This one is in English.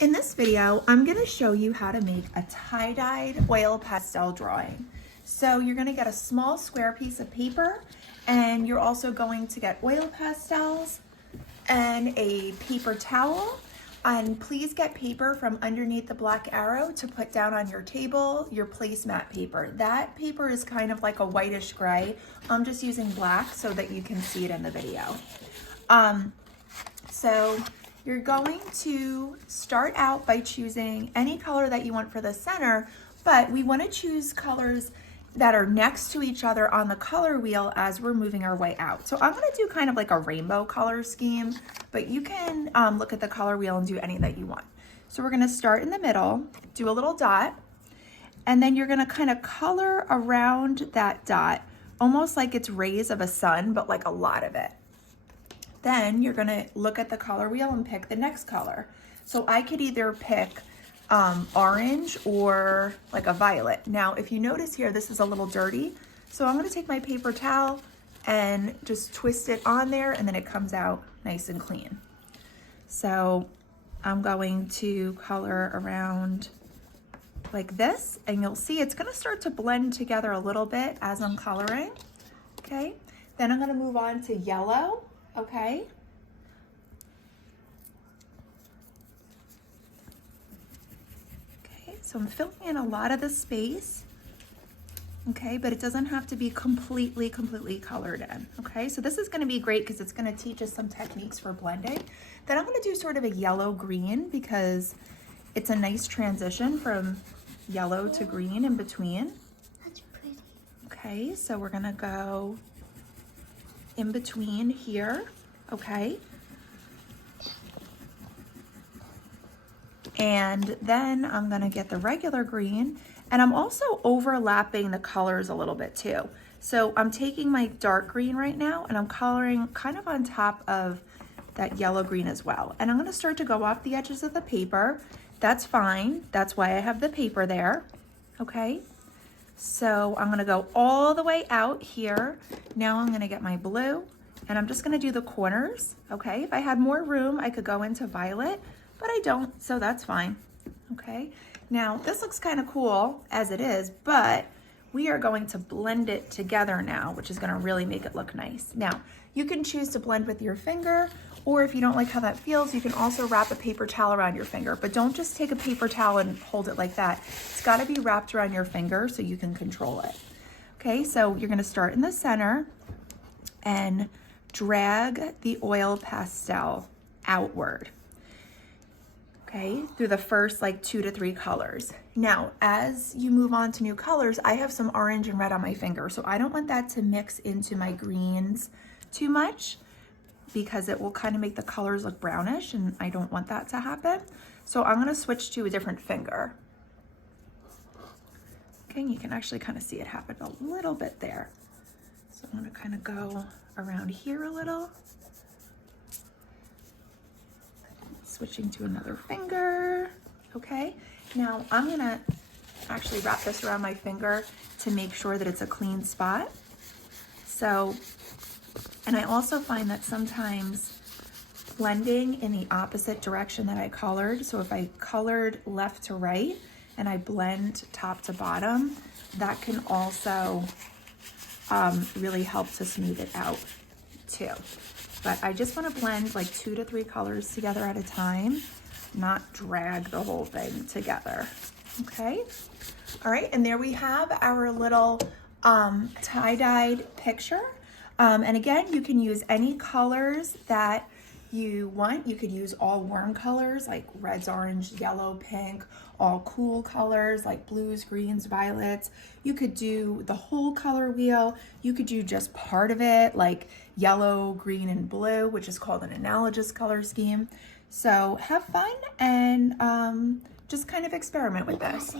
In this video, I'm going to show you how to make a tie-dyed oil pastel drawing. So you're going to get a small square piece of paper, and you're also going to get oil pastels and a paper towel. And please get paper from underneath the black arrow to put down on your table, your placemat paper. That paper is kind of like a whitish gray. I'm just using black so that you can see it in the video. So you're going to start out by choosing any color that you want for the center, but we want to choose colors that are next to each other on the color wheel as we're moving our way out. So I'm going to do kind of like a rainbow color scheme, but you can look at the color wheel and do any that you want. So we're going to start in the middle, do a little dot, and then you're going to kind of color around that dot, almost like it's rays of a sun, but like a lot of it. Then you're going to look at the color wheel and pick the next color. So I could either pick orange or like a violet. Now, if you notice here, this is a little dirty. So I'm going to take my paper towel and just twist it on there, and then it comes out nice and clean. So I'm going to color around like this, and you'll see it's going to start to blend together a little bit as I'm coloring. Okay. Then I'm going to move on to yellow. Okay. Okay, so I'm filling in a lot of the space. Okay, but it doesn't have to be completely colored in. Okay, so this is going to be great because it's going to teach us some techniques for blending. Then I'm going to do sort of a yellow green because it's a nice transition from yellow to green in between. That's pretty. Okay, so we're going to go in between here, okay? And then I'm gonna get the regular green, and I'm also overlapping the colors a little bit too. So I'm taking my dark green right now and I'm coloring kind of on top of that yellow green as well. And I'm gonna start to go off the edges of the paper. That's fine, that's why I have the paper there, okay? So I'm gonna go all the way out here. Now I'm gonna get my blue, and I'm just gonna do the corners, okay? If I had more room, I could go into violet, but I don't, so that's fine, okay? Now, this looks kind of cool as it is, but we are going to blend it together now, which is gonna really make it look nice. Now, you can choose to blend with your finger, or if you don't like how that feels, you can also wrap a paper towel around your finger, but don't just take a paper towel and hold it like that. It's gotta be wrapped around your finger so you can control it. Okay, so you're gonna start in the center and drag the oil pastel outward, okay, through the first like 2 to 3 colors. Now, as you move on to new colors, I have some orange and red on my finger, so I don't want that to mix into my greens too much because it will kind of make the colors look brownish, and I don't want that to happen. So I'm gonna switch to a different finger. Okay, you can actually kind of see it happen a little bit there. So I'm gonna kind of go around here a little. Switching to another finger, okay? Now I'm gonna actually wrap this around my finger to make sure that it's a clean spot. So, and I also find that sometimes blending in the opposite direction that I colored, so if I colored left to right and I blend top to bottom, that can also really help to smooth it out too. But I just want to blend like 2 to 3 colors together at a time, not drag the whole thing together. Okay. All right. And there we have our little tie-dyed picture. And again, you can use any colors that you want. You could use all warm colors like reds, orange, yellow, pink, all cool colors like blues, greens, violets. You could do the whole color wheel. You could do just part of it like yellow, green, and blue, which is called an analogous color scheme. So have fun and just kind of experiment with this.